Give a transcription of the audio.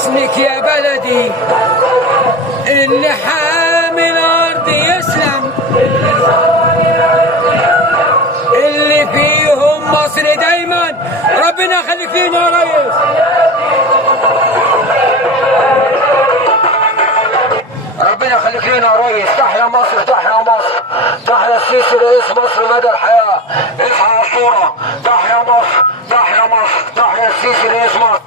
اسمك يا بلدي اللي حامي الارض يسلم، اللي فيهم مصر دايما. ربنا يخليك فينا يا ريس. ربنا يخليك لنا يا ريس. تحيا مصر، تحيا مصر، تحيا السيسي رئيس مصر مدى الحياه. اصحى الاسطوره. تحيا مصر، تحيا مصر، تحيا السيسي رئيس مصر.